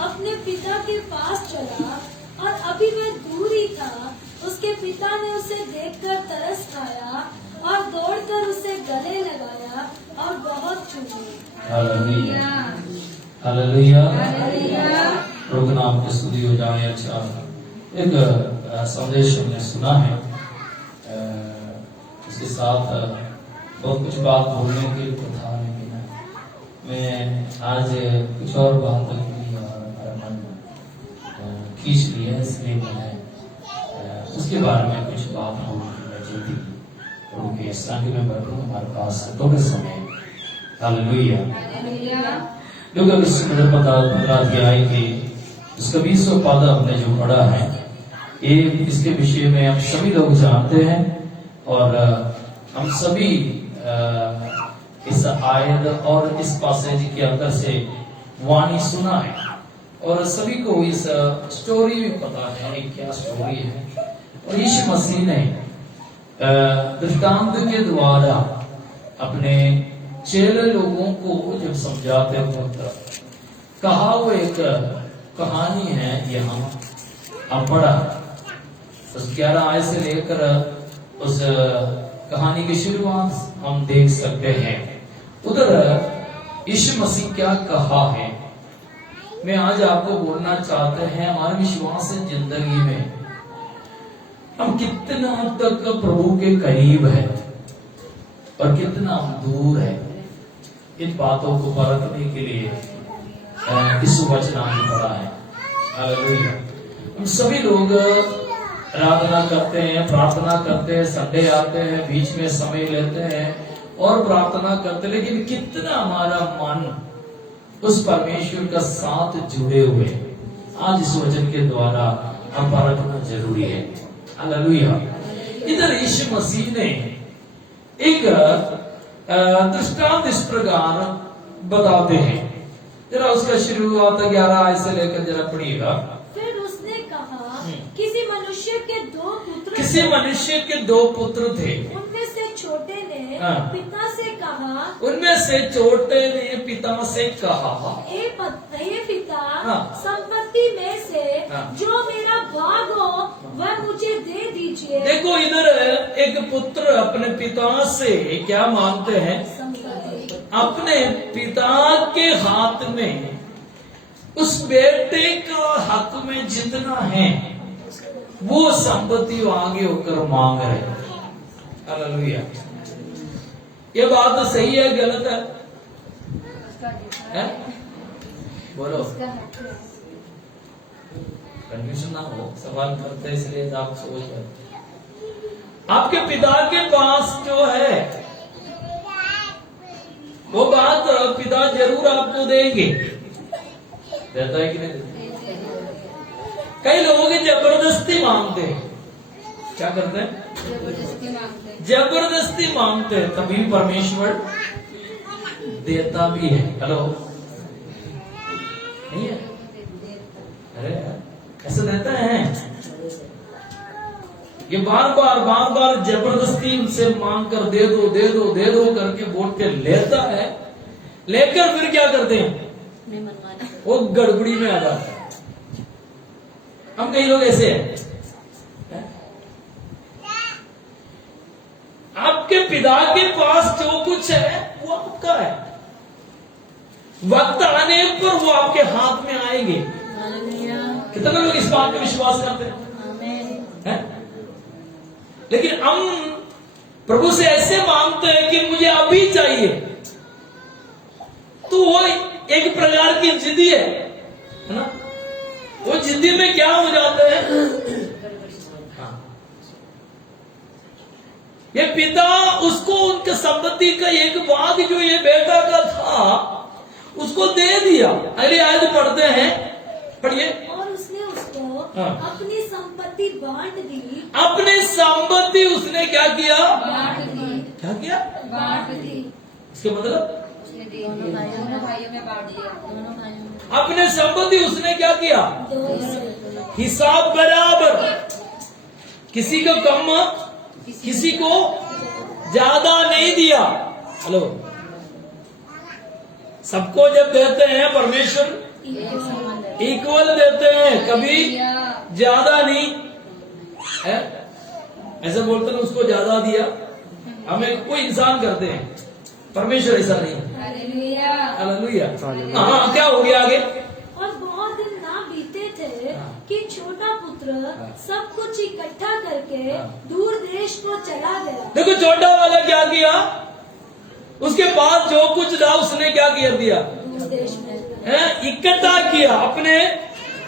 अपने पिता के पास चला और अभी वह दूर ही था, उसके पिता ने उसे देखकर तरस खाया और दौड़कर उसे गले लगाया और बहुत चूमी। हालेलुया, हालेलुया, प्रभु के नाम की स्तुति हो जाए। अच्छा, एक संदेश हमने सुना है, उसके साथ बहुत कुछ बात बोलने के लिए था, लेकिन मैं आज कुछ और बात की और मेरा मन खींच लिया, इसलिए मैंने उसके बारे में कुछ बात बोलने की प्रभु के संग में बैठूं हमारे पास थोड़े समय। हालेलुया। लोग अगर सुंदर पता अध्याय के उसका 20वां पद हमने जो पढ़ा है, ये इसके विषय में हम सभी लोग जानते हैं और हम सभी इस आयत और इस पैसेज के अंदर से वाणी सुना है और सभी को इस स्टोरी में पता है क्या स्टोरी है। और यीशु मसीह ने दृष्टांत के द्वारा अपने चेले लोगों को जब समझाते वक्त कहा, वो एक कहानी है। यहाँ हम पढ़ा उस 11 आयत से लेकर उस कहानी की शुरुआत हम देख सकते हैं। उधर यीशु मसीह क्या कहा है, मैं आज आपको बोलना चाहते हैं। हमारे विश्वास जिंदगी में हम कितना तक प्रभु के करीब है और कितना हम दूर है, इन बातों को परखने के लिए इस वचन में पड़ा है। हालेलुया। हम सभी लोग आराधना करते हैं, प्रार्थना करते हैं, संडे आते हैं, बीच में समय लेते हैं और प्रार्थना करते हैं, लेकिन कितना हमारा मन उस परमेश्वर का साथ जुड़े हुए, आज इस वचन के द्वारा हम परखना जरूरी है। हालेलुया। इधर यीशु मसीह ने एक दृष्टांत इस प्रकार बताते हैं। जरा उसका शुरुआत 11 आयत से लेकर जरा पढ़िएगा। फिर उसने कहा, किसी मनुष्य के दो पुत्र थे। उनमें से छोटे ने पिता से कहा, हे पिता, संपत्ति में से जो मेरा भाग हो वह मुझे दे दीजिए। देखो, इधर एक पुत्र अपने पिता से क्या मांगते हैं? अपने पिता के हाथ में उस बेटे का हक में जितना है वो संपत्ति आगे होकर मांग रहे। हालेलुया। ये बात तो सही है, गलत है? बोलो, कंफ्यूजन ना हो, सवाल करते इसलिए आप सोच रहे। आपके पिता के पास जो है वो बात पिता जरूर आपको देंगे, देता है कि नहीं? कई लोगों की जबरदस्ती मांगते हैं। क्या करते हैं? जबरदस्ती मांगते हैं, तभी परमेश्वर देता भी है। हेलो, नहीं है? अरे कैसे देता है? ये बार बार जबरदस्ती उनसे मांग कर दे दो करके बोल के लेता है, लेकर फिर क्या करते हैं? वो गड़बड़ी में आ जाता है। हम कई लोग ऐसे हैं। आपके पिता के पास जो कुछ है वो आपका है, वक्त आने पर वो आपके हाथ में आएंगे। कितने लोग इस बात पे विश्वास करते हैं? लेकिन हम प्रभु से ऐसे मांगते हैं कि मुझे अभी चाहिए, तो वो एक प्रकार की जिद्दी है ना? वो जिद्दी में क्या हो जाते हैं? ये पिता उसको उनके संपत्ति का एक भाग जो ये बेटा का था उसको दे दिया। अगली आयत पढ़ते हैं, पढ़िए। और उसने उसको अपनी संपत्ति बांट दी। अपनी संपत्ति उसने क्या किया? बांट दी। क्या किया? बांट दी। इसके मतलब दोनों भाइयों में बांट दिया। अपने संपत्ति उसने क्या किया? हिसाब बराबर, किसी को कम किसी को ज्यादा नहीं दिया। हेलो, सबको जब देते हैं परमेश्वर इक्वल देते हैं, कभी ज्यादा नहीं है। ऐसे बोलते हैं उसको ज्यादा दिया, हमें कोई इंसान करते हैं, परमेश्वर ऐसा नहीं। हालेलुया। हाँ, क्या हो गया आगे? और बहुत दिन ना बीते थे कि छोटा पुत्र सब कुछ इकट्ठा करके दूर देश को चला गया। देखो छोटा वाला क्या किया, उसके पास जो कुछ था उसने क्या कर दिया, दूर देश में इकट्ठा किया। अपने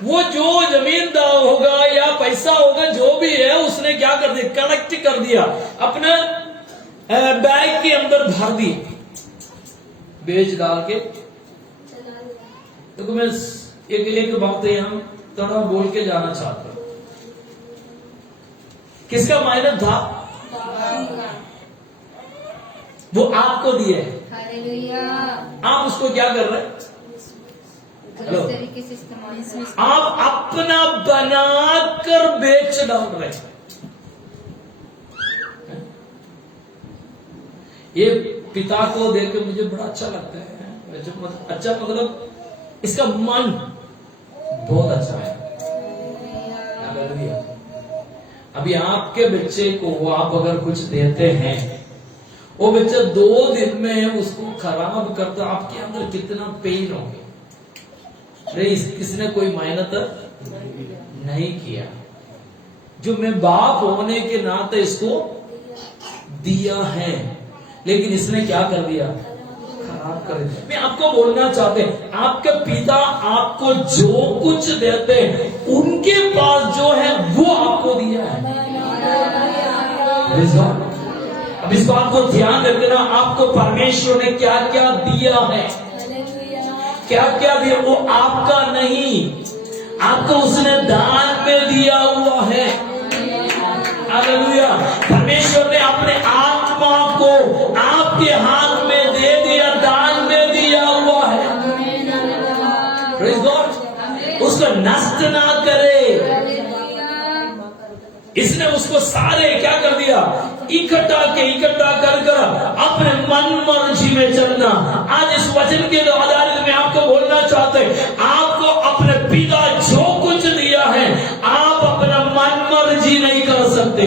वो जो जमीन दा होगा या पैसा होगा जो भी है उसने क्या कर दिया, कलेक्ट कर दिया, अपने बैग के अंदर भर दी, बेच डाल के। चला गया। देखो मैं एक बात यहाँ थोड़ा बोल के जाना चाहता हूँ। किसका मायने था? वो आपको दिए, आप उसको क्या कर रहे हैं? हेलो, तरीके से इस्तेमाल आप अपना बनाकर बेच डाल रहे हैं। ये पिता को देख के मुझे बड़ा अच्छा लगता है। अच्छा मतलब इसका मन बहुत अच्छा है। हालेलुया। अभी आपके बच्चे को आप अगर कुछ देते हैं, वो बच्चा 2 दिन में उसको खराब करता, आपके अंदर कितना पेन होगा। अरे इसने कोई मेहनत नहीं किया, जो मैं बाप होने के नाते इसको दिया है, लेकिन इसने क्या कर दिया, खराब कर दिया। मैं आपको बोलना चाहते हैं, आपके पिता आपको जो कुछ देते हैं उनके पास जो है वो आपको दिया है। अब इस बात को ध्यान रखना, आपको परमेश्वर ने क्या क्या दिया है, क्या क्या दिया, वो आपका नहीं, आपको उसने दान में दिया हुआ है। हालेलुया। परमेश्वर ने अपने आत्मा को आपके हाथ में दे दिया, दान में दिया हुआ है। Praise God. उसको नष्ट ना करे, इसने उसको सारे क्या कर दिया, इकट्ठा कर अपने मन मर्जी में चलना। आज इस वचन के आधारित में आपको बोलना चाहते हैं, आपको अपने पिता जो कुछ दिया है आप अपना मन मर्जी नहीं कर सकते।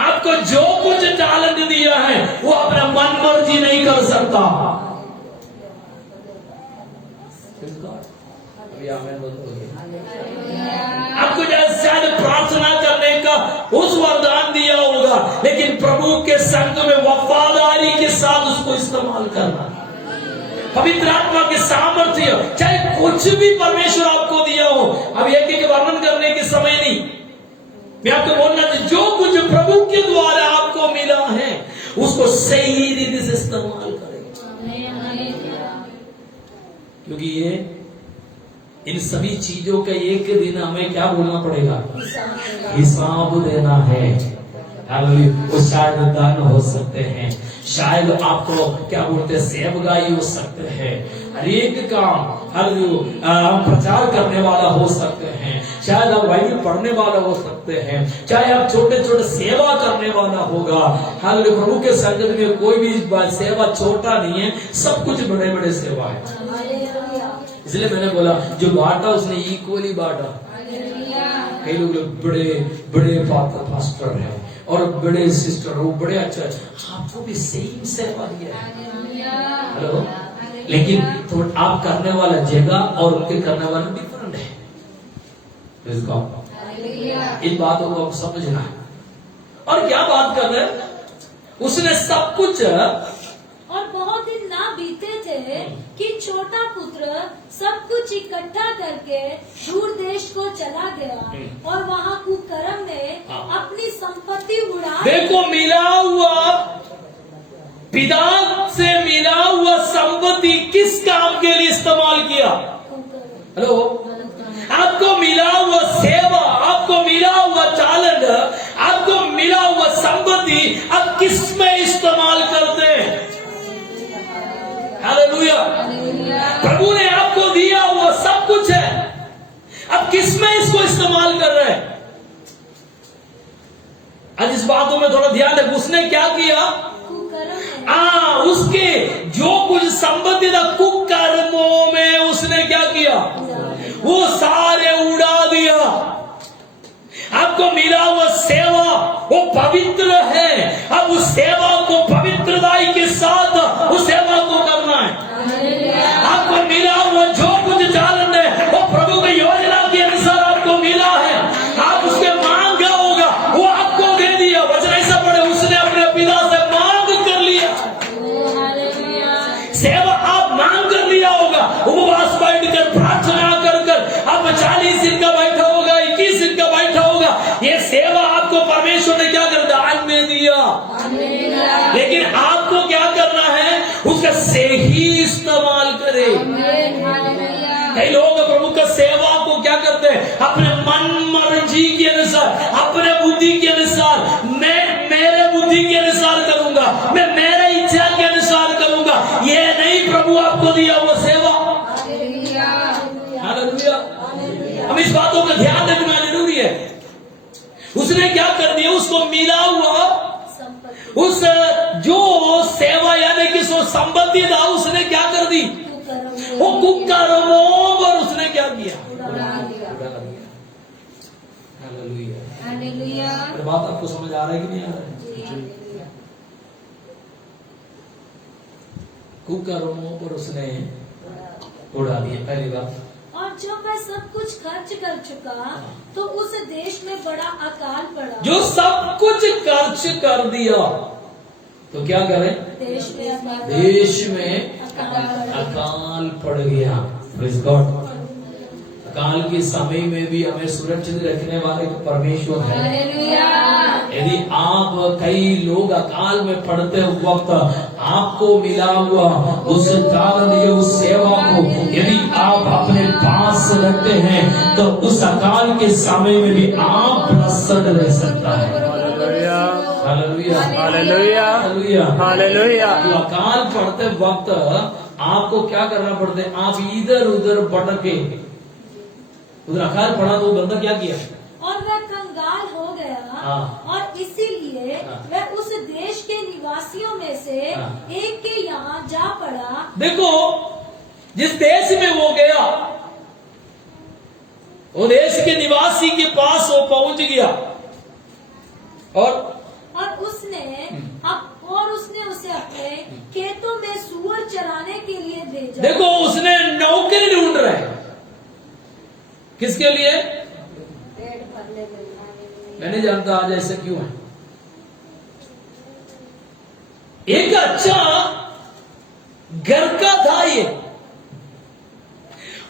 आपको जो कुछ टैलेंट दिया है वो अपना मन मर्जी नहीं कर सकता। आपको शायद प्रार्थना करने का उस वरदान दिया होगा, लेकिन प्रभु के संग में वफादारी के साथ उसको इस्तेमाल करना। पवित्र आत्मा के सामर्थ्य, चाहे कुछ भी परमेश्वर आपको दिया हो, अब एक वर्णन करने के समय नहीं, मैं आपको बोलना चाहिए जो कुछ प्रभु के द्वारा आपको मिला है उसको सही रीति से इस्तेमाल करें, क्योंकि ये इन सभी चीजों का एक दिन हमें क्या बोलना पड़ेगा, हिसाब देना है। वो शायद दान हो सकते हैं, शायद आपको क्या बोलते हैं सेवगाई हो सकते हैं, हर एक काम हम प्रचार करने वाला हो सकते हैं, शायद आप बाइबल पढ़ने वाला हो सकते हैं, चाहे आप छोटे छोटे सेवा करने वाला होगा। हालेलुया। प्रभु के संगत में कोई भी सेवा छोटा नहीं है, सब कुछ बड़े बड़े सेवा है। इसलिए मैंने बोला जो बांटा उसने इक्वली बांटा। कई लोग बड़े बड़े पास्टर हैं और बड़े सिस्टर, वो बड़े अच्छा, आपको भी सेम सेवा दिया है। हेलो, लेकिन तो आप करने वाला जगह और उनके करने वाला डिफरेंट है। इन बातों को समझना है। और क्या बात कर रहे हैं, उसने सब कुछ, और बहुत दिन ना बीते थे कि छोटा पुत्र सब कुछ इकट्ठा करके दूर देश को चला गया और वहाँ कुकर्म ने अपनी संपत्ति उड़ा। देखो, मिला हुआ पिता से मिला हुआ संपत्ति किस काम के लिए इस्तेमाल किया। हेलो, आपको मिला हुआ सेवा, आपको मिला हुआ टैलेंट, आपको मिला हुआ संपत्ति अब किस में इस्तेमाल करते हैं। हालेलुया। प्रभु ने आपको दिया हुआ सब कुछ है, अब किस में इसको इस्तेमाल कर रहे हैं। आज इस बातों में थोड़ा ध्यान रखें। उसने क्या किया, उसके जो कुछ संबंधित कुकर्मों पवित्र है। अब उस सेवा को पवित्रताई के साथ उस सेवा को करना है। आपको मिला हुआ जो कुछ चालन है वो प्रभु की योजना के अनुसार आपको मिला है। आप उसके मांगा होगा, वो आपको दे दिया। वचन ऐसा पढ़े, उसने अपने पिता से मांग कर लिया। सेवा आप मांग कर लिया होगा, उपवास बैठकर प्रार्थना कर अब 40 दिन का बैठा होगा, 21 दिन का बैठा होगा। ये सेवा आपको परमेश्वर ने क्या कर दान में दिया, लेकिन आपको क्या करना है, उसका सही इस्तेमाल करे। कई लोग प्रभु का सेवा को क्या करते हैं, अपने मन मर्जी के अनुसार, अपने बुद्धि के अनुसार, मैं मेरे बुद्धि के अनुसार करूंगा, मैं मेरे इच्छा के अनुसार करूंगा। ये नहीं प्रभु आपको दिया वो सेवा। हालेलुया। हम इस बातों का ध्यान रखना जरूरी है। उसने क्या कर दिया, उसको मिला हुआ उस जो सेवा यानी कि सो संपत्ति था, उसने क्या कर दी, वो कुकर्मों पर उसने क्या किया, हालेलुया। बात आपको समझ आ रहा है कि नहीं आ रहा है? कुकर्मों पर उसने उड़ा दिया, पहली बात। और जब वह सब कुछ खर्च कर चुका तो उस देश में बड़ा अकाल पड़ा। जो सब कुछ खर्च कर दिया तो क्या करे, देश में अकाल पड़ गया। Praise God. अकाल के समय में भी हमें सुरक्षित रखने वाले परमेश्वर है। यदि आप, कई लोग अकाल में पड़ते वक्त आपको मिला हुआ उस कारण ये उस सेवा को यदि आप अपने पास रखते हैं तो उस अकाल के समय में भी आप ब्लेस्ड रह सकता है। Hallelujah, hallelujah, hallelujah, hallelujah. तो अकाल पड़ते वक्त आपको क्या करना पड़ता है, आप इधर उधर भटके, उधर अकाल पड़ा तो बंदा क्या किया, और वह कंगाल हो गया। और इसीलिए वह उस देश के निवासियों में से एक के यहाँ जा पड़ा। देखो, जिस देश में वो गया, वो देश के निवासी के पास वो पहुंच गया और उसने उसे अपने खेतों में सूअर चराने के लिए भेजा। देखो, उसने नौकरी ढूंढ रहा है, किसके लिए, मैं नहीं जानता आज ऐसा क्यों है। एक अच्छा घर का था ये,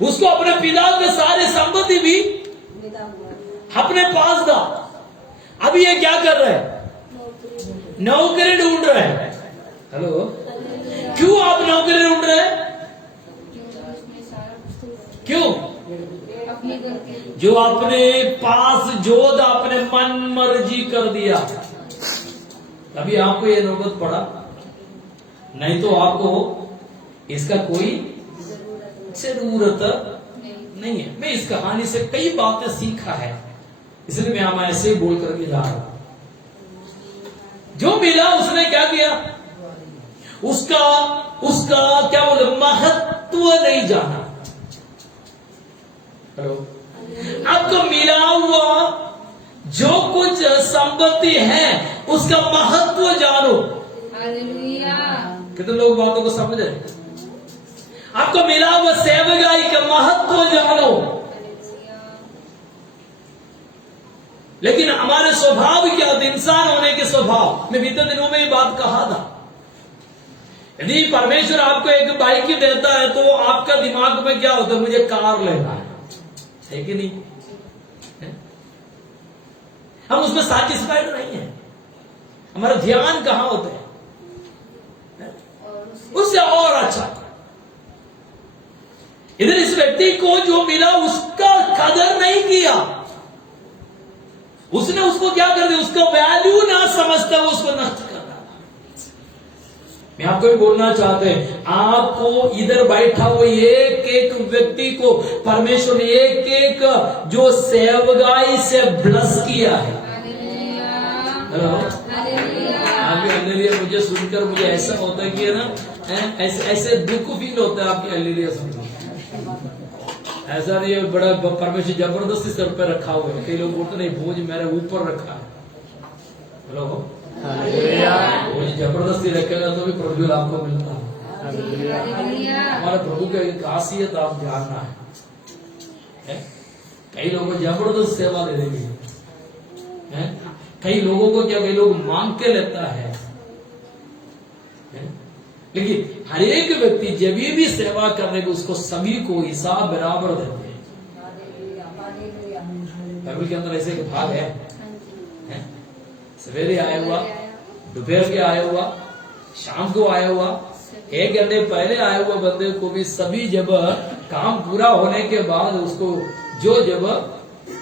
उसको अपने पिता के सारे संपत्ति भी अपने पास था। अभी ये क्या कर रहा है, नौकरी ढूंढ रहा है। हेलो, क्यों आप नौकरी ढूंढ रहे हैं, क्यों, जो अपने पास जो था अपने मन मर्जी कर दिया, तभी आपको ये नौबत पड़ा, नहीं तो आपको इसका कोई जरूरत नहीं है। मैं इस कहानी से कई बातें सीखा है, इसलिए मैं हम ऐसे ही बोल करके जा रहा हूं। जो मिला उसने क्या किया, उसका क्या बोले, महत्व नहीं जाना। हेलो, आपको मिला हुआ जो कुछ संपत्ति है उसका महत्व जानो। कितने लोग बातों को समझ रहे, आपको मिला हुआ सेवकाई का महत्व जानो। लेकिन हमारे स्वभाव क्या होते, इंसान होने के स्वभाव, मैं बीते दिनों में ये बात कहा था, यदि परमेश्वर आपको एक बाइक देता है तो आपका दिमाग में क्या होता है, मुझे कार लेना है कि नहीं, हम उसमें सैटिस्फाइड नहीं है। हमारा ध्यान कहां होता है, उससे और अच्छा। इधर इस व्यक्ति को जो मिला उसका कदर नहीं किया, उसने उसको क्या कर दिया, उसका वैल्यू ना समझता वो उसको नष्ट कर रहा। मैं आपको भी बोलना चाहते हैं, आपको इधर बैठा हुआ एक एक व्यक्ति को परमेश्वर ने एक एक जो सेवकाई से ब्लेस किया है। Hello, hallelujah. मुझे सुनकर मुझे ऐसा होता है कि है ना, ऐसे दुख फील होता है आपकी हालेलुया सुनकर। ऐसा नहीं है बड़ा परमेश्वर जबरदस्ती सर पर रखा हुआ है। कई लोग बोलते नहीं, बोझ मेरे ऊपर रखा है। हेलो, हालेलुया, वो जबरदस्ती रखेगा तो भी प्रभु आपको मिलता है। हालेलुया, हमारे प्रभु का एक खासियत आप जानना है? कई लोगों को जबरदस्त सेवा दे देंगे, है? कई लोगों को क्या, कई लोग मांग के लेता है? लेकिन हर एक व्यक्ति जब भी सेवा करने को उसको सभी को हिसाब बराबर देते हैं। बाइबल के अंदर ऐसे एक भाग है? सवेरे आया हुआ, दोपहर के आया हुआ, शाम को आया हुआ, 1 घंटे पहले आया हुआ बंदे को भी सभी जब काम पूरा होने के बाद उसको जो जब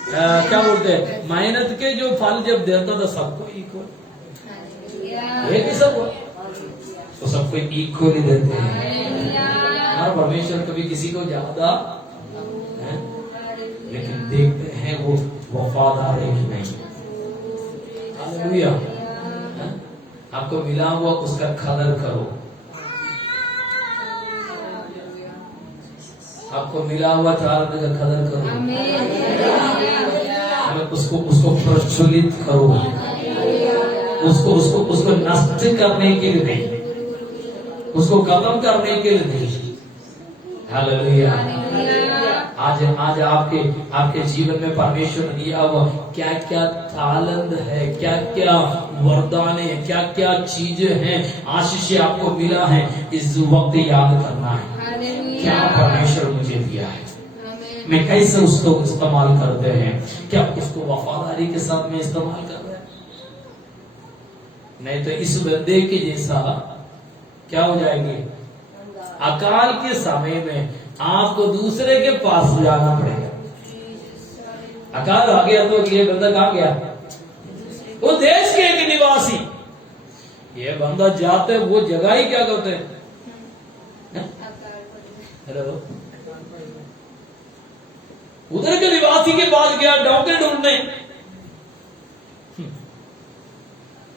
क्या बोलते हैं, मेहनत के जो फल जब देता था सबको इक्वल, एक ही सब तो सबको इक्वली देते हैं। हमारा परमेश्वर कभी किसी को ज्यादा है, लेकिन देखते हैं वो वफादार है कि नहीं। हालेलुया, आपको मिला हुआ उसका कदर करो, आपको मिला हुआ तारक का कदर करो, हमें उसको प्रज्वलित करो, उसको नष्ट करने के लिए नहीं, उसको खत्म करने के लिए नहीं। हालेलुया, आज आपके जीवन में परमेश्वर ने दिया हुआ क्या क्या तालंत है, क्या क्या वरदान है, क्या क्या चीजें हैं, आशीष आपको मिला है, इस वक्त याद करना है क्या परमेश्वर मुझे दिया है, मैं कैसे उसको इस्तेमाल करते हैं, क्या उसको वफादारी के साथ में इस्तेमाल कर रहे हैं? नहीं तो इस बंदे के जैसा क्या हो जाएंगे, अकाल के समय में आपको दूसरे के पास जाना पड़ेगा। अकाल आ गया तो ये बंदा कहाँ गया? वो देश के एक निवासी, ये बंदा जाते वो जगह ही क्या करते हैं? हेलो, उधर के निवासी के पास गया डॉक्टर ढूंढने,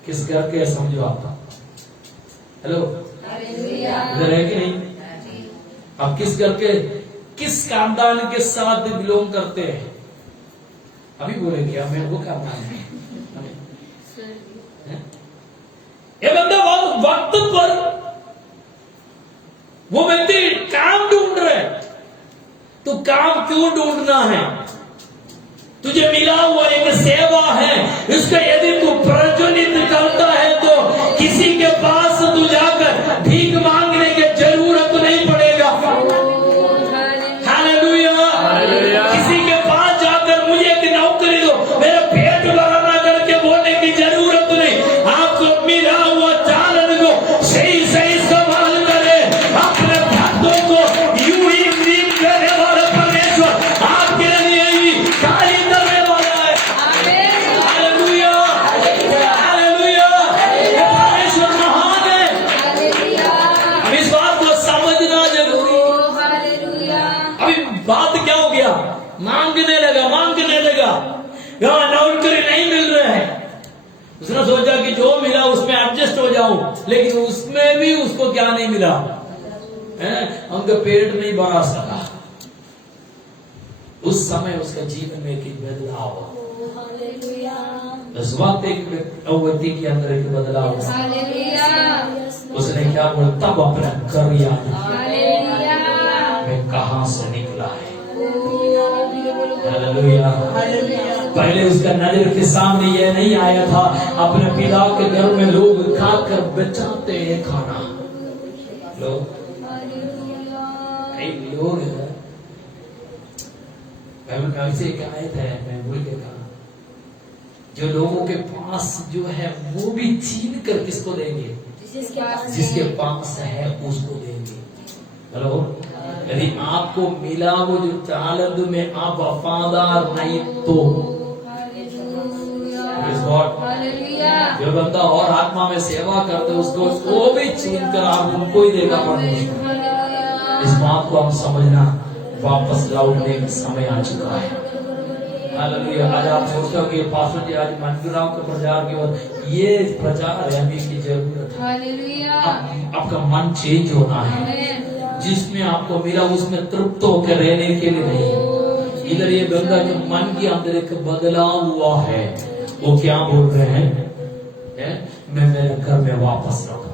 किस घर के समझो आप? हेलो, इधर है कि नहीं? आप किस घर के, किस खानदान के साथ बिलोंग करते हैं? अभी बोलेंगे हमें वो खानदान है। ये बंदा वक्त पर वो व्यक्ति काम ढूंढ रहे, तो काम क्यों ढूंढना है? तुझे मिला हुआ एक सेवा है, इसका यदि तू प्रज्वलित करता है तो किसी के पास तू जाकर भीख मांगने की जरूरत नहीं पड़ेगा। हालेलुया, किसी के पास जाकर मुझे एक नौकरी दो, मेरा पेट भराना करके बोलने की जरूरत नहीं। आपको मिला हुआ चालन को सही सही इस्तेमाल करे, अपने भक्तों को यूं ही नीम करने वाला परमेश्वर आपके लिए ही कार्य करने वाला है। हालेलुया, हालेलुया, परमेश्वर महान है। अब इस बात को समझना जरूरी है। अभी बात क्या हो गया? मांगने लगा, नौकरी नहीं मिल रहा है। उसने सोचा कि जो मिला उसमें एडजस्ट हो जाऊं, लेकिन उसमें भी उसको क्या नहीं मिला है, उनका पेट नहीं भरा सका। उस समय उसका जीवन में एक बदलाव हुआ। उस वक्त एक व्यक्ति के अंदर एक बदलाव हुआ। उसने क्या बोला? तब अपना घर याद किया, मैं कहां से निकला है। हालेलुया, पहले उसका नजर के सामने यह नहीं आया था, अपने पिता के घर में लोग खाकर बचाते हैं खाना। लोग ऐसे एक आयत है, मैं भूल के कहा, जो लोगों के पास जो है वो भी छीन कर किसको देंगे? जिसके पास है उसको देंगे। हेलो, यदि आपको मिला वो जो तालंत में आप वफादार नहीं तो जो बंदा और आत्मा में सेवा करते उसको वो भी छीन कर आप उनको ही देगा परमेश्वर। इस बात को हम समझना, वापस लौटने का समय आ चुका है। हालेलुया, आज आप सोचते हो कि पास्टर जी आज मंदिरों के प्रचार की ओर, ये प्रचार है अभी की जरूरत है। आपका मन चेंज होना है, जिसमें आपको मिला उसमें तृप्त होकर रहने के लिए नहीं। इधर ये बंदा के मन के अंदर एक बदलाव हुआ है। वो क्या बोल रहे हैं? मैं मेरे घर में वापस लौटा।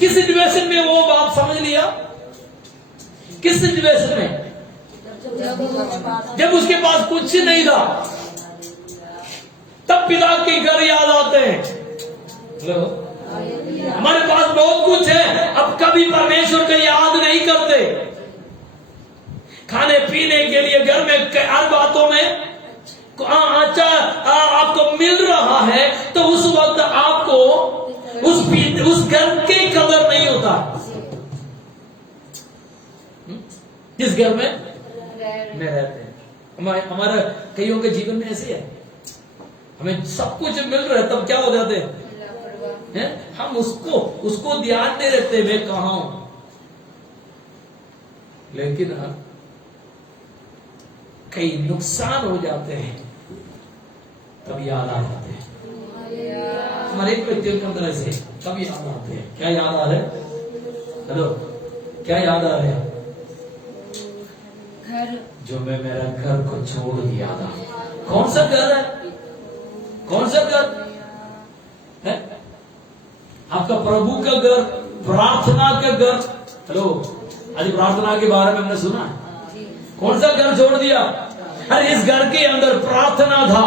किस सिचुएशन में वो बात समझ लिया? किस सिचुएशन में? जब उसके पास कुछ नहीं था, तब पिता के घर याद आते हैं। हमारे पास बहुत कुछ है, अब कभी परमेश्वर को याद नहीं करते। खाने पीने के लिए घर में हर बातों में अच्छा आपको मिल रहा है, तो उस वक्त आपको उस घर के कदर नहीं होता। जिस घर में रहते हैं, हमारा कईयों के जीवन में ऐसे है, हमें सब कुछ मिल रहा है, तब क्या हो जाते हैं? हम उसको ध्यान नहीं रखते, मैं कहां हूं। लेकिन कई नुकसान हो जाते हैं, तब याद आ जाते हैं। हमारे एक व्यक्ति के अंदर ऐसे तब याद आते हैं। क्या याद आ रहे हैं? हेलो, क्या याद आ रहे हैं? घर, जो मैं मेरा घर को छोड़ दिया था। कौन सा घर है? कौन सा घर है? आपका प्रभु का घर, प्रार्थना का घर। हेलो, आज प्रार्थना के बारे में हमने सुना। कौन सा घर छोड़ दिया? अरे इस घर के अंदर प्रार्थना था,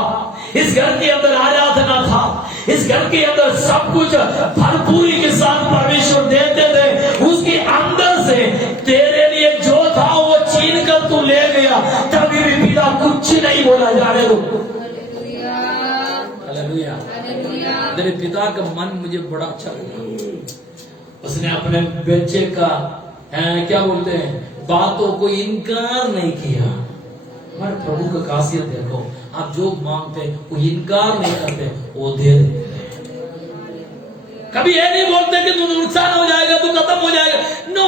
इस घर के अंदर आराधना था, इस घर के अंदर सब कुछ भरपूरी के साथ परमेश्वर देते थे। उसके अंदर से तेरे लिए जो था वो छीन कर तू ले गया, तभी भी पिता कुछ नहीं बोला। जाने दो। हालेलुया। मेरे पिता का मन मुझे बड़ा अच्छा लगा। उसने अपने बच्चे का क्या बोलते हैं, बातों को इनकार नहीं किया। हमारे प्रभु का खासियत देखो, आप जो मांगते वो इनकार नहीं करते, वो दे देते। कभी ये नहीं बोलते कि तू नुकसान हो जाएगा, तू खत्म हो जाएगा। नो,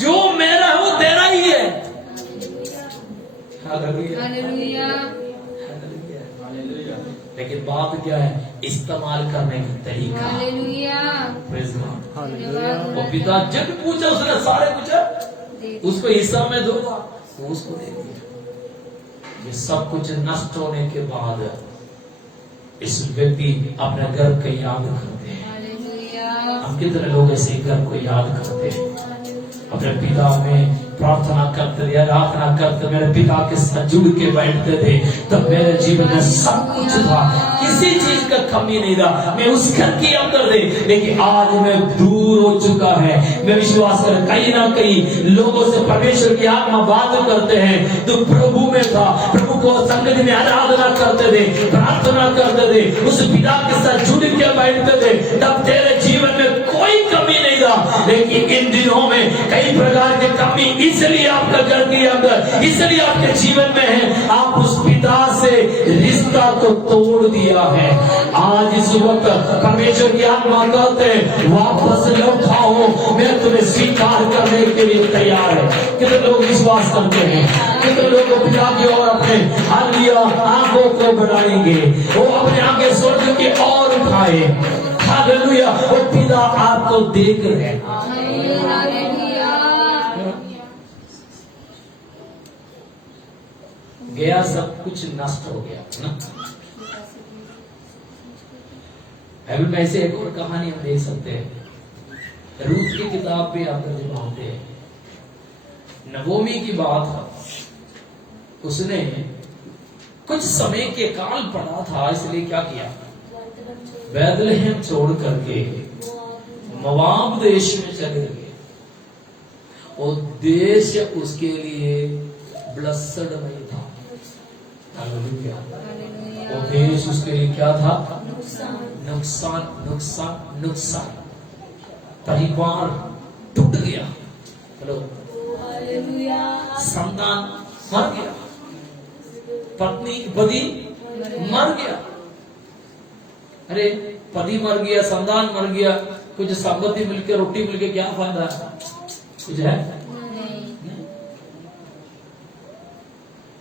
जो मेरा है वो तेरा ही है। हालेलुया। लेकिन बात क्या है? इस्तेमाल करने का तरीका। वो पिता जब पूछा, उसने सारे पूछा, उसको हिस्सा में दो, वो उसको दे दिया। ये सब कुछ नष्ट होने के बाद इस व्यक्ति अपने घर को याद करते हैं। हम कितने लोग ऐसे घर को याद करते हैं, अपने पिता में प्रार्थना करते थे, आराधना करते, मेरे पिता के साथ जुड़ के बैठते थे, तब मेरे जीवन में सब कुछ था, किसी चीज का कमी नहीं था। मैं उस घर के अंदर थे, लेकिन आज मैं दूर हो चुका है। मैं विश्वास कर कहीं ना कहीं लोगों से परमेश्वर की आत्मा बात करते हैं, तो प्रभु में था, प्रभु को संगति में आराधना करते थे, प्रार्थना करते थे, उस पिता के साथ जुड़ के बैठते थे, तब तेरे जीवन में कोई कमी नहीं था। लेकिन इन दिनों में कई प्रकार की कमी इसलिए आपका घर के अंदर, इसलिए आपके जीवन में है, आप उस पिता से रिश्ता तो तोड़ दिया है। आज इस वक्त परमेश्वर की आत्मा कहते हैं, वापस लौटाओ, मैं तुम्हें स्वीकार करने के लिए तैयार है। कितने लोग विश्वास करते हैं? कितने लोग पिता की ओर अपने आंखों को बढ़ाएंगे, वो अपने आंखें स्वर्ग की ओर उठाए। हालेलुया। वो पिता आपको देख रहे हैं। गया सब कुछ नष्ट हो गया ना। बाइबल में ऐसे एक और कहानी हम देख सकते हैं। रूथ की किताब पे आप जब आते हैं, नवोमी की बात है, उसने कुछ समय के काल पड़ा था, इसलिए क्या किया, बैतलहम छोड़ करके मोआब देश में चले गए। और देश उसके लिए ब्लेस्ड नहीं था। वो देश उसके लिए क्या था? नुकसान, नुकसान, नुकसान। परिवार टूट गया। हेलो, संतान मर गया, पत्नी पति मर गया। अरे पति मर गया, संतान मर गया, कुछ संपत्ति मिलके, रोटी मिलके क्या फायदा? कुछ है?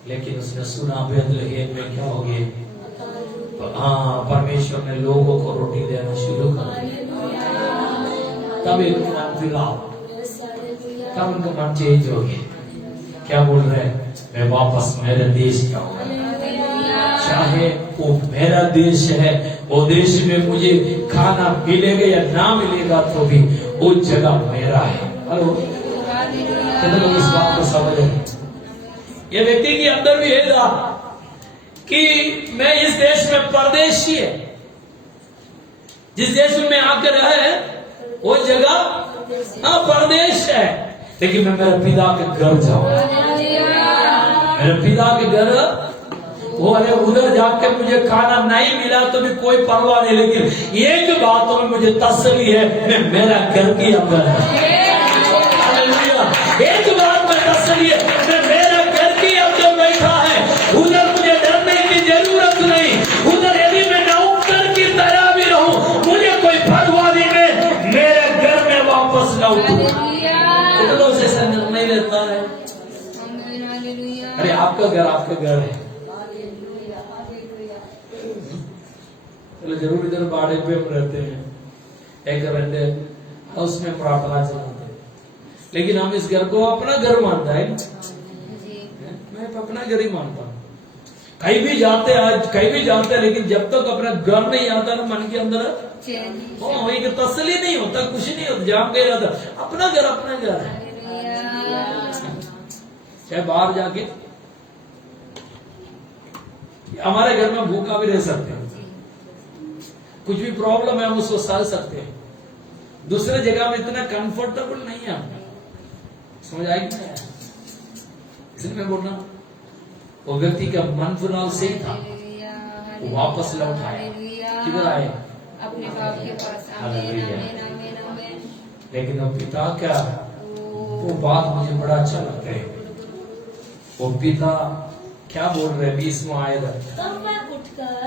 लेकिन उसने सुना बैतलहम में क्या हो गया? परमेश्वर ने लोगों को रोटी देना शुरू कर दिया। तब एक मन फिरा, तब उनका मन चेंज हो गया। क्या बोल रहे हैं? मैं वापस मेरे देश जाऊंगा। है वो मेरा देश है, वो देश में मुझे खाना मिलेगा या ना मिलेगा तो भी वो जगह मेरा है। हेलो, कितने लोग इस बात को समझ रहे हैं? ये व्यक्ति के अंदर भी है था कि मैं इस देश में परदेशी है, जिस देश में मैं आकर रहे वो जगह परदेश है, लेकिन मैं मेरे पिता के घर जाऊं। मेरे पिता के घर वो अरे उधर जाके मुझे खाना नहीं मिला तो भी कोई परवाह नहीं, लेकिन एक बातों में मुझे तसल्ली है, मैं मेरा घर के अंदर है। एक बात में तसल्ली है, मैं मेरा घर के अंदर बैठा है, उधर मुझे डरने की जरूरत नहीं। उधर यदि मैं नौकर की तरह भी रहूं मुझे कोई परवाह नहीं, मैं मेरे घर में वापस लौटूं। कितनों से ऐसा निर्णय लेता है? अरे आपका घर है, चलो जरूर इधर बाड़े पे हम रहते हैं, एक रेंट हाउस में प्रार्थना चलाते हैं, लेकिन हम इस घर को अपना घर मानता है। मैं अपना घर ही मानता हूँ। कहीं भी जाते हैं, लेकिन जब तक अपना घर नहीं आता ना मन के अंदर एक तसल्ली नहीं होता, कुछ नहीं होता। जहाँ गए रहता अपना घर है। चाहे बाहर जाके हमारे घर में भूखा भी रह सकते हैं, कुछ भी प्रॉब्लम है हम उसको सह सकते हैं। दूसरे जगह में इतना कंफर्टेबल नहीं है, समझ आएगी? इसलिए मैं बोल रहा हूं वो व्यक्ति का मन फिलहाल सही था, वो वापस लौट आया। किधर आए? अपने बाप के पास। लेकिन अब पिता क्या, वो बात मुझे बड़ा अच्छा लगता है। वो पिता क्या बोल रहे हैं? 20वां आयत। तब वह उठकर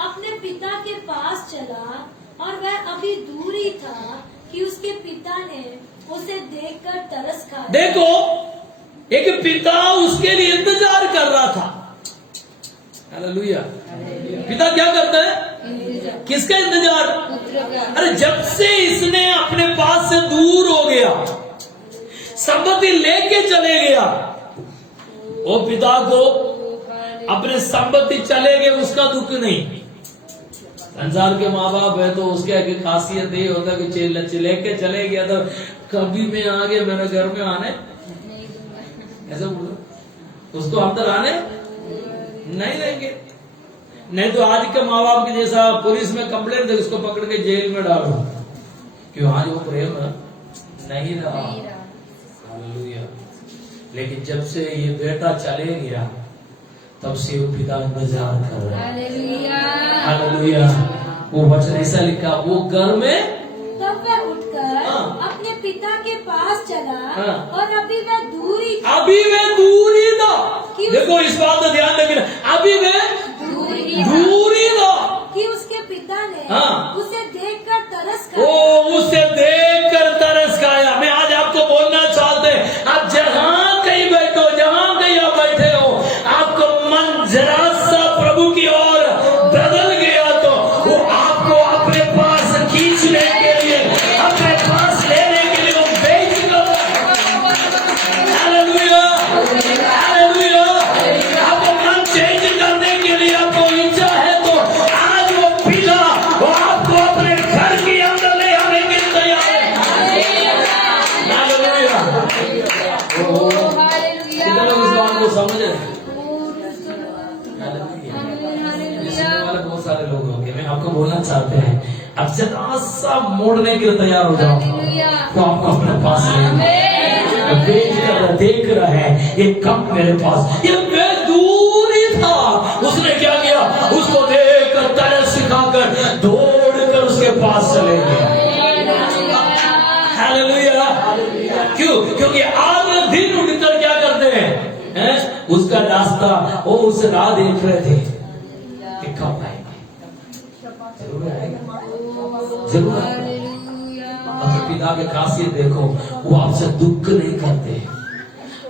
अपने पिता के पास चला और वह अभी दूर ही था कि उसके पिता ने उसे देखकर तरस खाया। देखो, एक पिता उसके लिए इंतजार कर रहा था। हालेलुया। पिता क्या करता है? किसका इंतजार? अरे जब से इसने अपने पास से दूर हो गया, संपत्ति लेके चले गया, वो पिता को अपने संपत्ति चले गए उसका दुख नहीं। संसार के माँ बाप है तो उसके आगे खासियत ये होता है कि लेके चले गया तो कभी मैं आगे मेरे घर में आने ऐसा बोलो, उसको अंदर आने नहीं देंगे। नहीं तो आज के माँ बाप के जैसा पुलिस में कंप्लेंट दे उसको पकड़ के जेल में डालो, क्यों? आज वो प्रेम नहीं रहा। हालेलुया। लेकिन जब से ये बेटा चले गया तब से वो पिता इंतजार कर रहा है। हालेलुया। वो वचन ऐसा लिखा, वो घर में तब वह उठकर अपने पिता के पास चला और अभी वह दूर ही था। देखो इस बात का ध्यान रखना, अभी वह दूर ही था कि उसके पिता ने उसे देखकर तरस खाया। उसे देखकर तरस खाया। मैं आज आपको बोलना चाहते हैं, आप जहाँ कहीं बैठो, जहाँ कहीं आप बैठे हो, आपको मन जरा सा प्रभु की ओर बदल गया तो वो आपको अपने पास खींचने के लिए, अपने पास लेने के लिए वो बेचकर। Hallelujah, hallelujah. आपको मन चेंज करने के लिए आपको इच्छा है तो आज वो पिता वो आपको अपने घर के अंदर ले आने के लिए तैयार है। हालेलुया। कितने लोग इस बात को समझ रहे हैं? वाले बहुत सारे लोग होंगे। मैं आपको बोलना चाहते हैं, अब जरा सा मोड़ने के लिए तैयार हो जाओ तो आपको अपने पास देख रहा है ये कम मेरे पास, ये मैं दूर ही था। उसने क्या किया? उसको देखकर तरस सिखाकर दौड़कर उसके पास चले गया। हालेलुया। क्यों? क्योंकि आज दिन उठकर क्या करते हैं? उसका रास्ता वो उस राह देख रहे थे कि कब आएंगे, जरूर आएगा, जरूर आएगा। अपने पिता की खासियत देखो, वो आपसे दुख नहीं करते।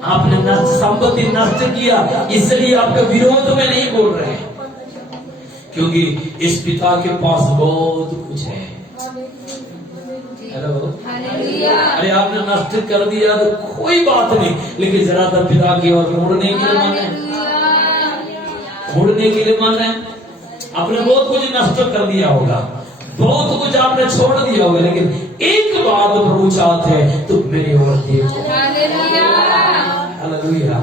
आपने संपत्ति नष्ट किया इसलिए आपके विरोध में नहीं बोल रहे, क्योंकि इस पिता के पास बहुत कुछ है। हेलो, अरे आपने नष्ट कर दिया तो कोई बात नहीं, लेकिन जरा सा पिता की ओर मुड़ने के लिए मन है, मुड़ने के लिए मन है। आपने बहुत कुछ नष्ट कर दिया होगा, बहुत कुछ आपने छोड़ दिया होगा, लेकिन एक बात प्रभु चाहते हैं, तुम मेरी ओर देखो। हालेलुया।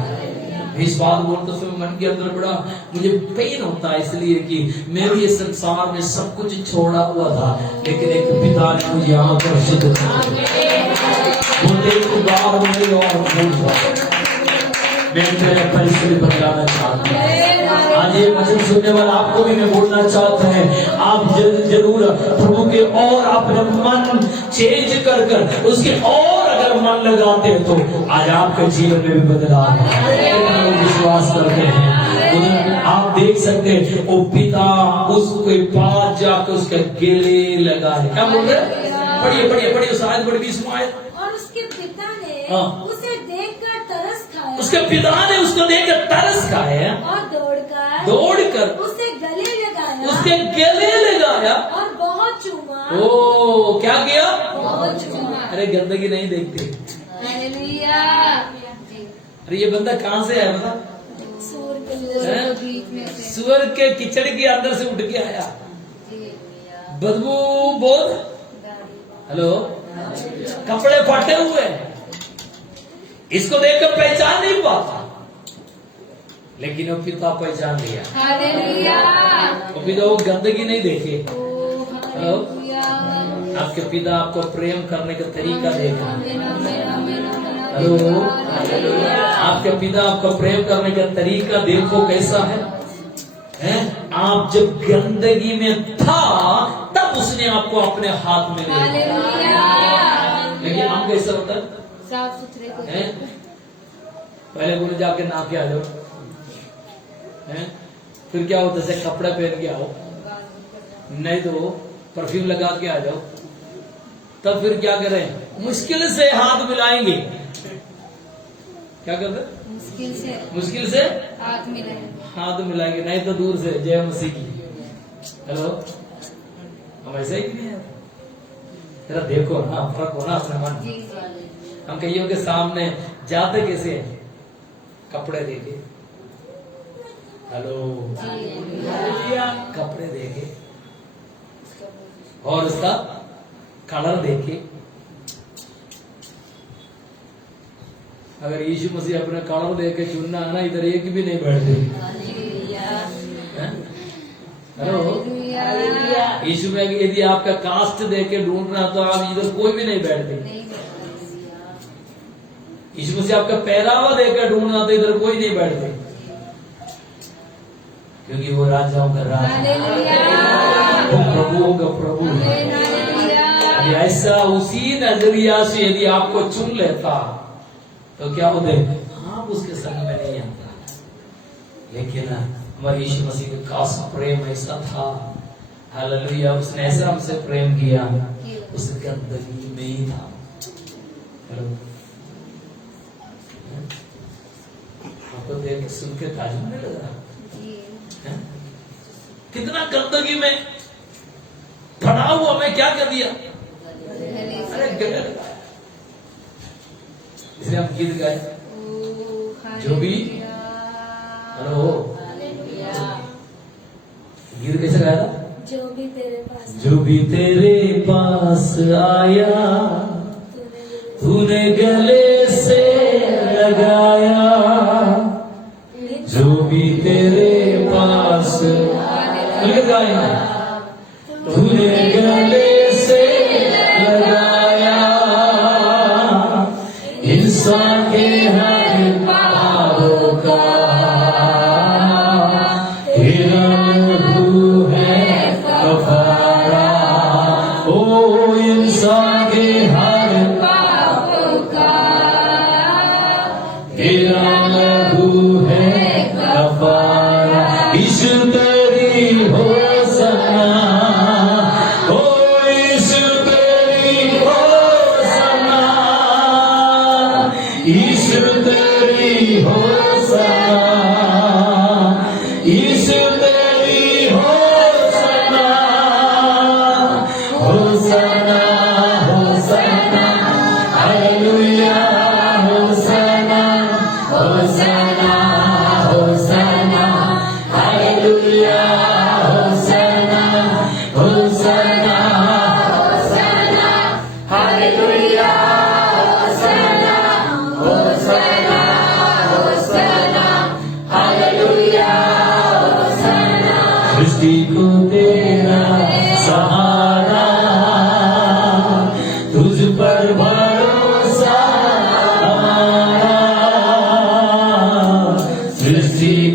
इस बात बोलते समय मन के अंदर बड़ा मुझे पेन होता है, इसलिए कि मैं भी इस संसार में सब कुछ छोड़ा हुआ था, लेकिन एक पिता ने मुझे यहाँ पर शुद्ध वो देखो बार मेरे और मैं तेरे परिस्थिति पर जाना चाहता हूँ। आज ये वचन सुनने वाला आपको भी मैं बोलना चाहता है, आप जरूर प्रभु के और अपने मन चेंज कर उसके और अगर मन लगाते हैं तो आज आपके जीवन में भी बदलाव विश्वास करते हैं। आप देख सकते हैं वो पिता उसके पास जाकर उसके गले लगाए। क्या बोल रहे? पढ़िए पढ़िए पढ़िए, उस आयत बड़ी 20 आयत। और उसके पिता ने उसे देखकर तरस खाया, उसके पिता ने उसको देखकर तरस खाया और दौड़कर उसे गले लगाया, उसके गले लगाया और बहुत चूमा। ओ क्या किया? बहुत चूमा। अरे गंदगी नहीं देखते। हालेलुया। अरे ये बंदा कहाँ से आया बता? सूर के बीच में से सुअर के कीचड़ के अंदर से उठ के आया, बदबू बोल। हेलो, कपड़े फटे हुए, इसको देखकर पहचान नहीं पाता, लेकिन वो पिता पहचान लिया। हालेलुया। वो पिता वो गंदगी नहीं देखे। हालेलुया। आपके पिता आपको प्रेम करने का तरीका देखा। हेलो, आपके पिता आपको प्रेम करने का तरीका देखो कैसा है, हैं? आप जब गंदगी में था तब उसने आपको अपने हाथ में लिया। लेकिन हम कैसा होता है? साफ सुथरे को हैं? पहले बोले जाके नहा के आ जाओ, हैं? फिर क्या होता है? कपड़े पहन के आओ, नहीं तो परफ्यूम लगा के आ जाओ, तब फिर क्या करें? मुश्किल से हाथ मिलाएंगे। क्या करते? मुश्किल से हाथ मिलाएंगे, नहीं तो दूर से जय मसीह की। हेलो, हम ऐसा ही नहीं है? जरा देखो ना, फर्क हो ना अपने मन। हम कईयों के सामने जाते कैसे हैं? कपड़े देके। हेलो, कपड़े देके और उसका कलर देके। अगर यीशु मसीह अपने कलर देके चुनना है ना, इधर एक भी नहीं बैठते। हेलो, यीशु में यदि आपका कास्ट देके ढूंढना तो आप इधर कोई भी नहीं बैठते। यीशु मसीह आपका पहरावा देकर ढूंढना तो इधर कोई नहीं बैठते, क्योंकि वो राजाओं का राजा, वो प्रभुओं का प्रभु। ऐसा उसी नजरिया से यदि आपको चुन लेता तो क्या होते? आप उसके संग में नहीं आता। लेकिन हमारे यीशु मसीह का खास प्रेम ऐसा था, हालेलुया, उसने ऐसा हमसे प्रेम किया, उस गंदगी में ही था। हेलो, आपको देख सुन के ताजुब नहीं लग रहा? कितना गंदगी में पड़ा हुआ, मैं क्या कर दिया? अरे इसलिए हम गीत गाए, जो भी। हेलो, गीत कैसे गाया था? जो भी तेरे पास आया तूने गले से लगाया, जो भी तेरे पास गाया तूने गले से लगाया, इंसान के हर पापों का तेरा लहू है कफारा। ओ इंसान के हर पापों का तेरा लहू है कफारा। ईशु तेरी हो सना, ओ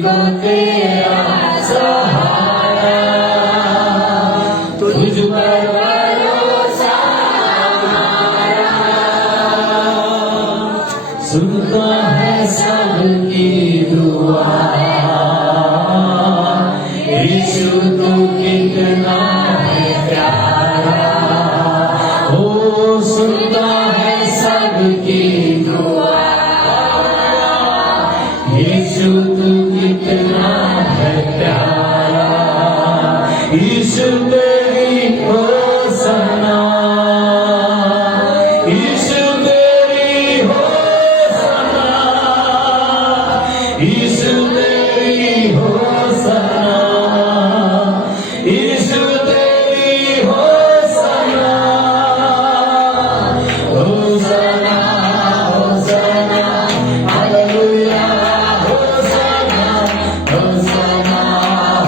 को तेरा सहारा, तुझ पर भरोसा हमारा, सुनता है सबकी दुआ, यीशु तू कितना है प्यारा, ओ सुनता है सबकी दुआ, यीशु तू कितना है प्यारा, यीशु तेरी होसना, यीशु तेरी होसना, यीशु तेरी होसना, यीशु तेरी होसना, होसना, होसना, हालेलुया, होसना, होसना,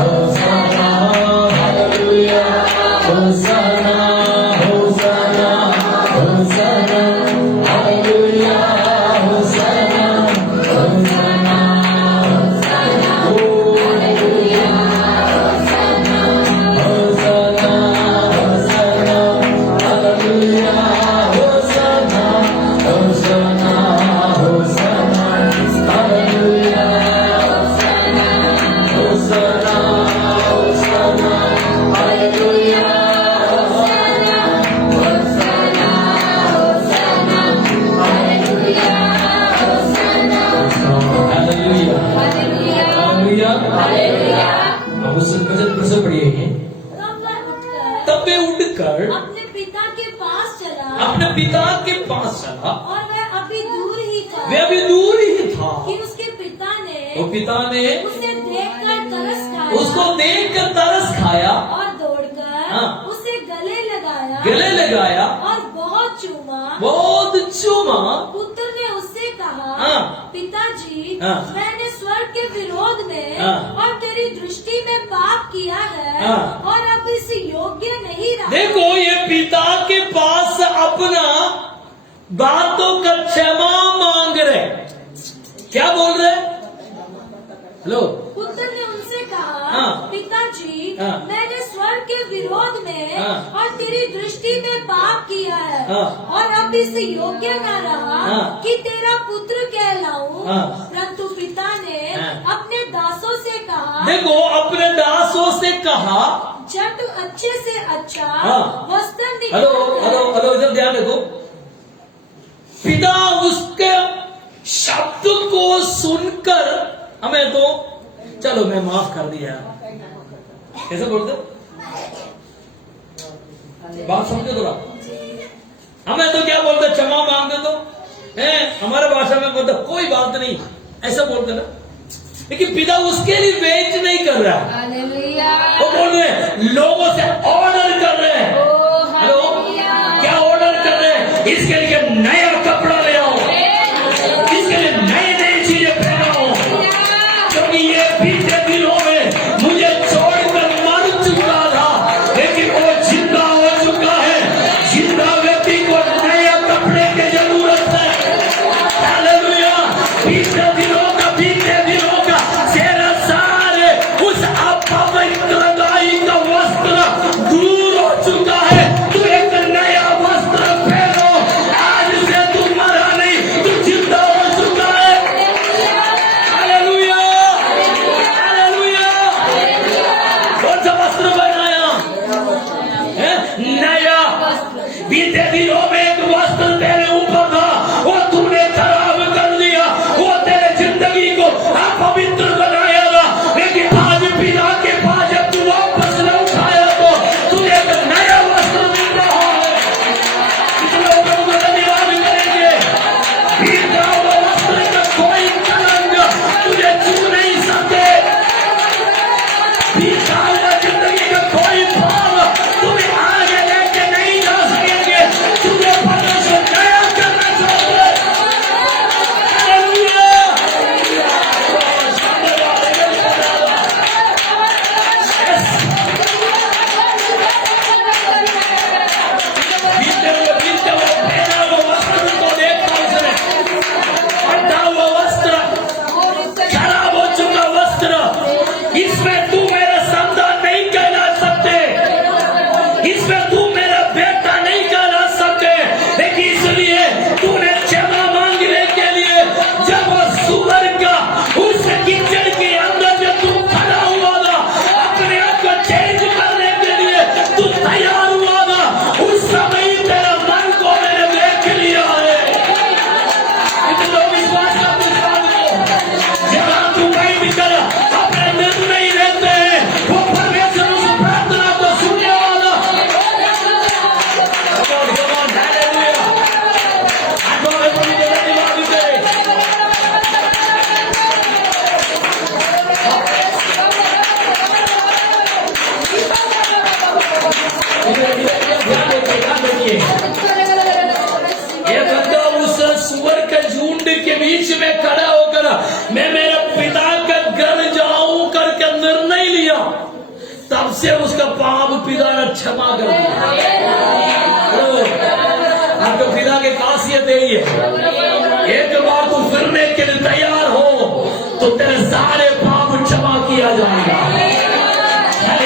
होसना, हालेलुया, होसना, होसना, होसना, हालेलुया, होसना, होसना, ओ hallelujah, होसना, होसना, होसना, hallelujah, होसना, होसना, होसना, hallelujah, होसना, होसना, होसना, hallelujah, होसना, होसना, होसना, hallelujah, होसना, hallelujah, hallelujah, hallelujah. अब उस वचन फिर से पढ़िए ये। तब वह उठकर तब वे उठकर अपने पिता के पास चला, अपने पिता के पास चला, और वह अभी दूर ही था वे अभी दूर ही था, कि उसके पिता वो ने पिता ने उसे देखकर तरस खाया, उसको देखकर तरस खाया, और दौड़कर हाँ। उसे गले लगाया, गले लगाया, और बहुत चूमा। बहुत चूमा, पुत्र ने उससे कहा, हाँ। पिताजी, हाँ। मैंने स्वर्ग के विरोध में हाँ। और तेरी दृष्टि में पाप किया है, हाँ। और अब इस योग्य नहीं रहा। देखो ये पिता के पास अपना बातों का क्षमा मांग रहे, क्या बोल रहे? हेलो, पुत्र ने उनसे कहा, हाँ। पिताजी, हाँ। मैंने स्वर्ग के विरोध में हाँ। और तेरी दृष्टि में पाप किया है, हाँ। और अब इस योग्य न रहा हाँ। कि तेरा पुत्र कहलाऊं। हाँ। परंतु पिता ने हाँ। अपने दासों से कहा, देखो अपने दासों से कहा, झट अच्छे से अच्छा हाँ। वस्त्र हेलो निकाल हेलो हेलो, इधर ध्यान देखो। पिता उसके शब्द को सुनकर हमें तो चलो मैं माफ कर दिया, कैसे बोलते? बात समझो थोड़ा। हमें तो क्या बोलते, क्षमा मांगते तो है, हमारे भाषा में बोलते कोई बात नहीं, ऐसा बोलते ना। लेकिन पिता उसके लिए वेट नहीं कर रहा है, हालेलुया, वो बोल रहे हैं, लोगों से ऑर्डर कर रहे हैं। ओ हेलो, हालेलुया, क्या ऑर्डर कर रहे हैं? इसके लिए नया कपड़ा ले आओ, इसके लिए नई नई चीजें पहनाओ, क्योंकि ये बीते दिनों में मुझे छोड़कर मर चुका था, लेकिन वो जिंदा हो चुका है। जिंदा व्यक्ति को नया कपड़े की जरूरत है। हालेलुया, बीते दिनों का तेरा सारे उस अपवित्रताई का वस्त्र दूर बीच में खड़ा होकर मैं मेरे पिता के घर जाऊं करके निर्णय लिया, तब से उसका पाप पिता ने क्षमा कर दिया। आपको पिता की खासियत यही है, एक बार तू फिरने के लिए तैयार हो तो तेरे सारे पाप क्षमा किया जाएगा।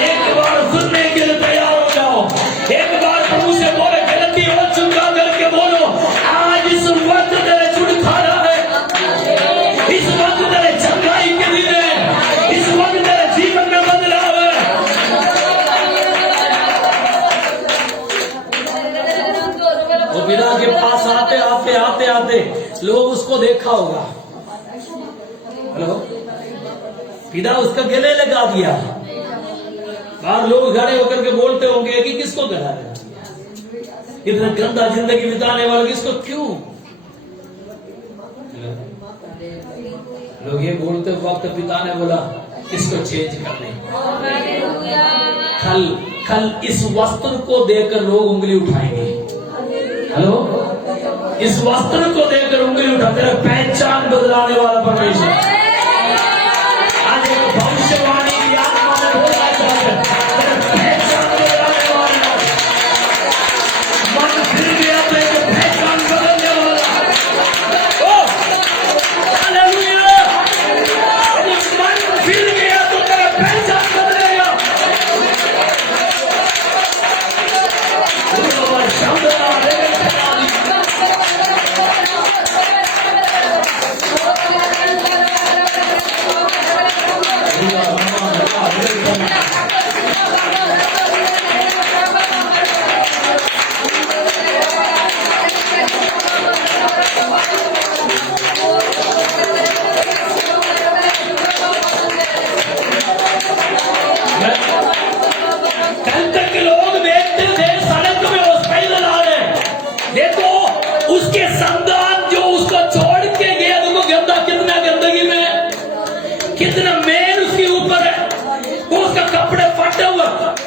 एक बार फिरने के लिए तैयार हो जाओ, एक बार प्रभु से बोले गलती हो चुका करके बोलो, आज इस वक्त तेरे छुटकारा है, इस वक्त तेरे चंगाई के दिन है, इस वक्त तेरे जीवन में बदलाव है। वो पिता के पास आते आते आते आते लोग उसको देखा होगा, हेलो, पिता उसका गले लगा दिया, और लोग खड़े होकर के बोलते होंगे कि किसको गला लगा दिया, इतना गंदा जिंदगी बिताने वाले किसको, क्यों? लोग ये बोलते वक्त पिता ने बोला इसको चेंज कर दे। कल इस वस्त्र को देखकर लोग उंगली उठाएंगे, हेलो, इस वस्त्र को देखकर उंगली उठा, तेरा पहचान बदलाने वाला परमेश्वर। आज एक भविष्यवाणी की आत्मा ने बोला जाए, तेरा पहचान बदलाने वाला, मन फिर गया तो एक पहचान बदलने वाला। ओ हालेलुया, यदि मन फिर गया तो तेरा पहचान बदलेगा। शब्द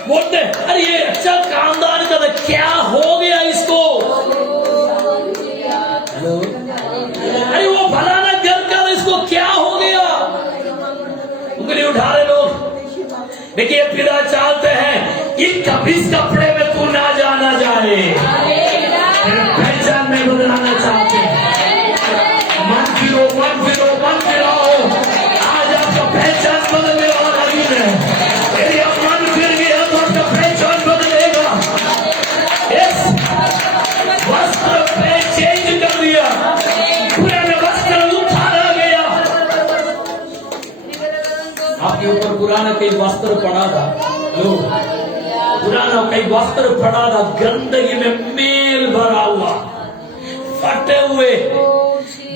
बोलते, अरे ये अच्छा कामदार का था, क्या हो गया इसको, हेलो, अरे वो फलाना घर का था, इसको क्या हो गया, उंगली उठा रहे लोग। देखिए पिता चाहते हैं इस कपड़े में तू ना जाना जाए, पहचान में बदलाना चाहते हैं। मन फिराओ, आज आपका पहचान बदलने वाला दिन है। यदि आप मन फिर गया तो आपका पहचान बदलेगा। इस वस्त्र पे चेंज कर दिया, पुराने वस्त्र उतारा गया। आपके ऊपर पुराना कई वस्त्र पड़ा था, पुराना कई वस्त्र पड़ा था, गंदगी में मेल भरा हुआ, फटे हुए,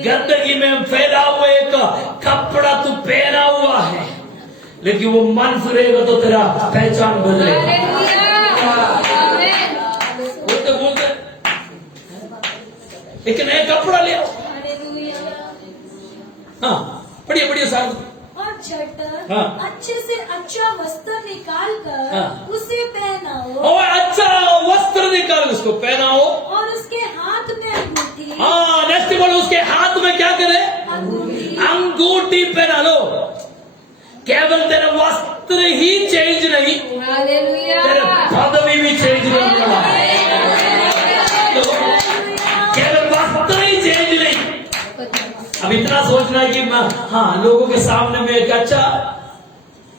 गंदगी में फैला हुआ एक कपड़ा तू पहना हुआ है, लेकिन वो मन फिरेगा तो तेरा पहचान बदलेगा। बोलते एक नया कपड़ा ले आओ, हाँ बढ़िया साथ, और झटक हाँ। अच्छे से अच्छा वस्त्र निकाल कर हाँ। उसे पहनाओ, और अच्छा वस्त्र निकाल उसको पहनाओ, और उसके हाथ में अंगूठी, हाँ नेक्स्ट बोलो, उसके हाथ में क्या करे, अंगूठी पहना लो। केवल तेरा वस्त्र ही चेंज नहीं, तेरा पदवी भी चेंज नहीं होगा। केवल वस्त्र ही चेंज नहीं, अब इतना सोचना है कि हाँ लोगों के सामने में एक अच्छा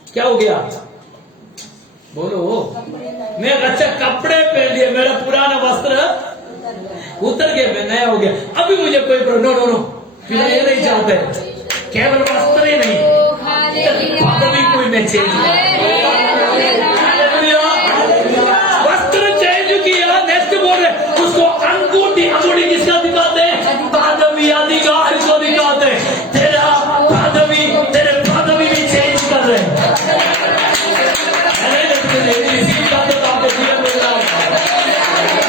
क्या हो गया, बोलो, मैं एक अच्छा कपड़े पहन लिए, मेरा पुराना वस्त्र उतर गया, मैं नया हो गया, अभी मुझे कोई नो फिर ये नहीं चाहते, केवल वस्त्र ही नहीं, पदवी कोई मैं चेंज वस्त्र चेंज किया। नेक्स्ट बोल रहे उसको अंगूठी किसका दिखाते हैं, पदवी अधिकार को दिखाते, तेरा पदवी, तेरे पदवी भी चेंज कर रहे हैं। इसी बात तो आपको जीवन मिल रहा है,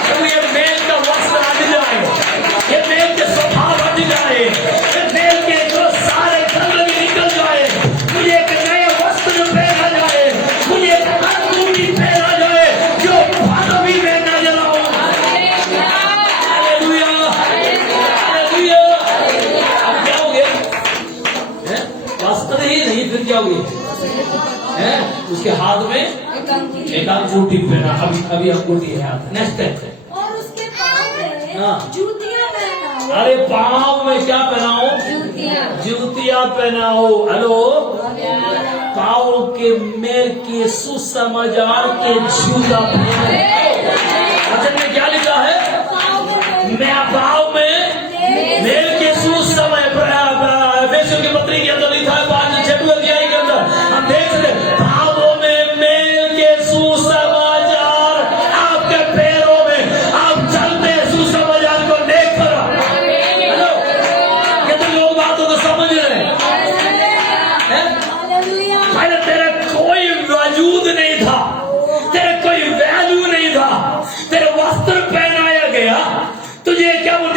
तो ये मेल का वस्त्र हट जाए, ये मेल के स्वभाव हट जाए, ये मेल के जो सारे गंदगी निकल जाए, मुझे एक नया वस्त्र पहना जाए। पकड़ते ही नहीं, फिर क्या हुई है? उसके हाथ में एक अंगूठी। एक अंगूठी पहना, अभी अंगूठी है हाथ। नेक्स्ट है, और उसके पाँव में हाँ। जूतियां पहनाओ। अरे पाँव में क्या पहनाओ? जूतियां। जूतियां पहनाओ। हेलो, पाँव के मेल के सुसमाचार के जूता पहनाओ। वचन में क्या लिखा है? पाँव में मैं पाँव में मेल के सुसमय वेश्यों की पत्री के अंदर लिखा है 5-6 अध्याय के अंदर हम देख सकते हैं, पाँवों में मेल के सुसमाचार, आपके पैरों में आप चलते सुसमाचार को लेकर। हेलो, कितने लोग बातों को समझ रहे हैं? हालेलुया। पहले तेरा कोई वजूद नहीं था, तेरा कोई वैल्यू नहीं था, तेरे वस्त्र पहनाया गया, तुझे क्या बोल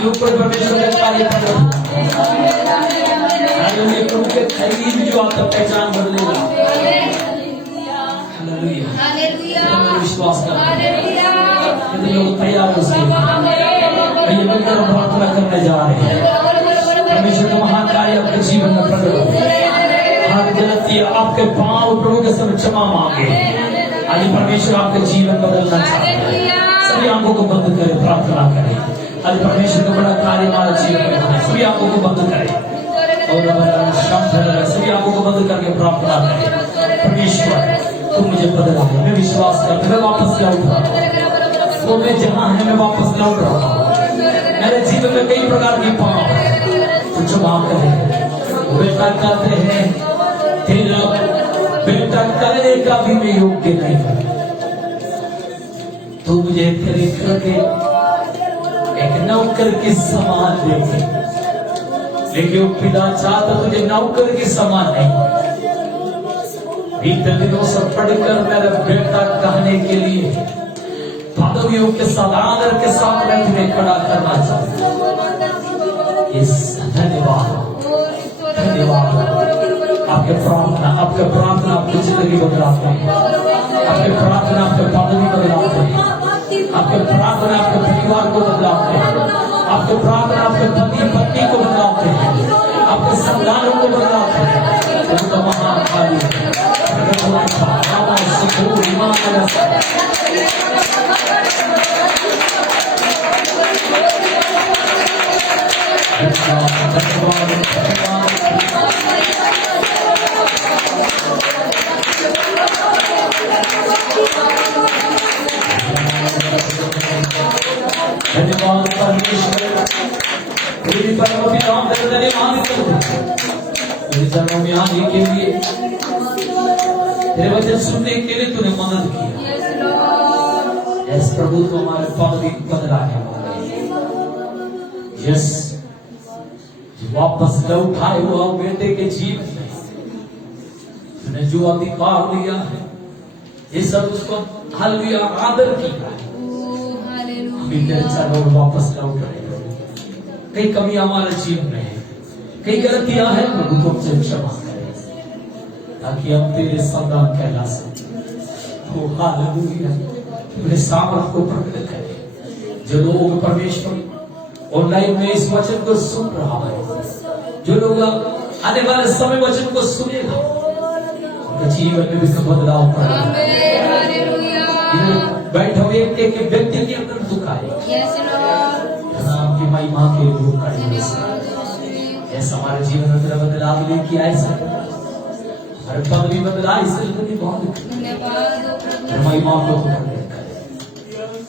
आपके ऊपर परमेश्वर का कार्य कर रहा है। हालेलुया, प्रभु के करीब जो आपका पहचान बदलेगा। हालेलुया, हालेलुया, विश्वास कर हालेलुया, कितने लोग तैयार हो उसके लिए मिलकर हम प्रार्थना करने जा रहे हैं। परमेश्वर का महान कार्य आपके जीवन में प्रकट हो। हर गलती आपके पांव प्रभु के समय क्षमा मांगे। आज परमेश्वर आपके जीवन बदलना चाहते हैं। सभी आंखों को बंद करें, प्रार्थना करें। आज परमेश्वर का बड़ा कार्य हमारा जीवन में होना है। सभी आंखों को बंद करें और सभी आंखों को बंद करके प्रार्थना करें। परमेश्वर तुम मुझे बदला है, मैं विश्वास करता हूं, मैं वापस लौट रहा हूं। वो मैं जहां है मैं वापस लौट रहा हूं। मेरे जीवन में कई प्रकार की पाप तो क्षमा करें। बेटा कहते हैं तेरा बेटा करने का भी मैं योग्य नहीं हूं, तो मुझे तेरे घर के एक नौकर के समान देखे। लेकिन वो पिता चाहता तुझे नौकर के समान नहीं। बीते दिनों से पढ़कर मेरा बेटा कहने के लिए पदवियों के साथ आदर के साथ मैं तुम्हें खड़ा करना चाहता हूं। इस धन्यवाद आपके प्रार्थना आपकी जिंदगी बदलाते हैं। आपके प्रार्थना आपके पदवी बदलाते हैं। आपके प्रार्थना आपके परिवार को बदलाते हैं। आपके प्रार्थना आपके पति पत्नी को बदलाते हैं। आपके संतानों को बदलाते हैं। उनका महान कार्य धन्यवाद परमेश्वर। तेरी परम पिता तेरे धन्यवाद तेरे चरणों में आने के लिए, तेरे वचन सुनने के लिए तूने मदद किया। यस प्रभु तो हमारे पदवी बदलाने वाले। यस वापस लौटाए हुआ बेटे के जीवन में तूने जो अधिकार लिया है, ये सब उसको हालेलुया आदर किया है। तेरे चरणों में वापस लौट रहे। कई कमियां हमारे जीवन में है, कई गलतियां हैं, प्रभु तुमसे क्षमा करें ताकि हम तेरे संतान कहला सकें। ओ हालेलुया, अपने सामर्थ को प्रकट करें। जो लोग परमेश्वर ऑनलाइन में इस वचन को सुन रहा है, जो लोग आने वाले समय वचन को सुनेगा, उनके जीवन में भी बदलाव पड़ेगा। बैठे हुए एक व्यक्ति के अंदर दुख आए, आपकी महिमा के लिए खड़े ऐसा हमारे जीवन में तेरा बदलाव लेके आए। हमारे पद भी बदला, इसलिए बहुत महिमा को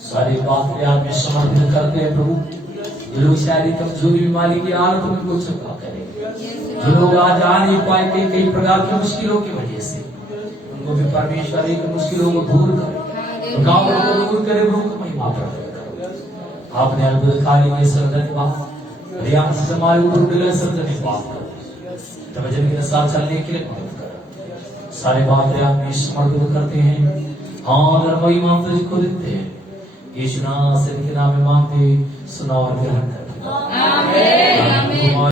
सारी बात में समर्पित करते हैं प्रभु। जो लोग शारीरिक कमजोरी बीमारी की हालत में कुछ चुका करें, जो लोग आज आ नहीं पाए कई प्रकार की मुश्किलों की वजह से, उनको भी परमेश्वर एक मुश्किलों को दूर करे, रुकावट को दूर करे, प्रभु महिमा प्रकट करो। आपने अद्भुत कार्य में धन्यवाद। से हमारे ऊपर धन्यवाद करो। वचन के साथ चलने के लिए मदद करो। सारे बात में समर्पित करते हैं और महिमा तुझको देते हैं। यीशु नाम से इनके नाम में मांगते, सुना और ग्रहण करते हैं। आमीन।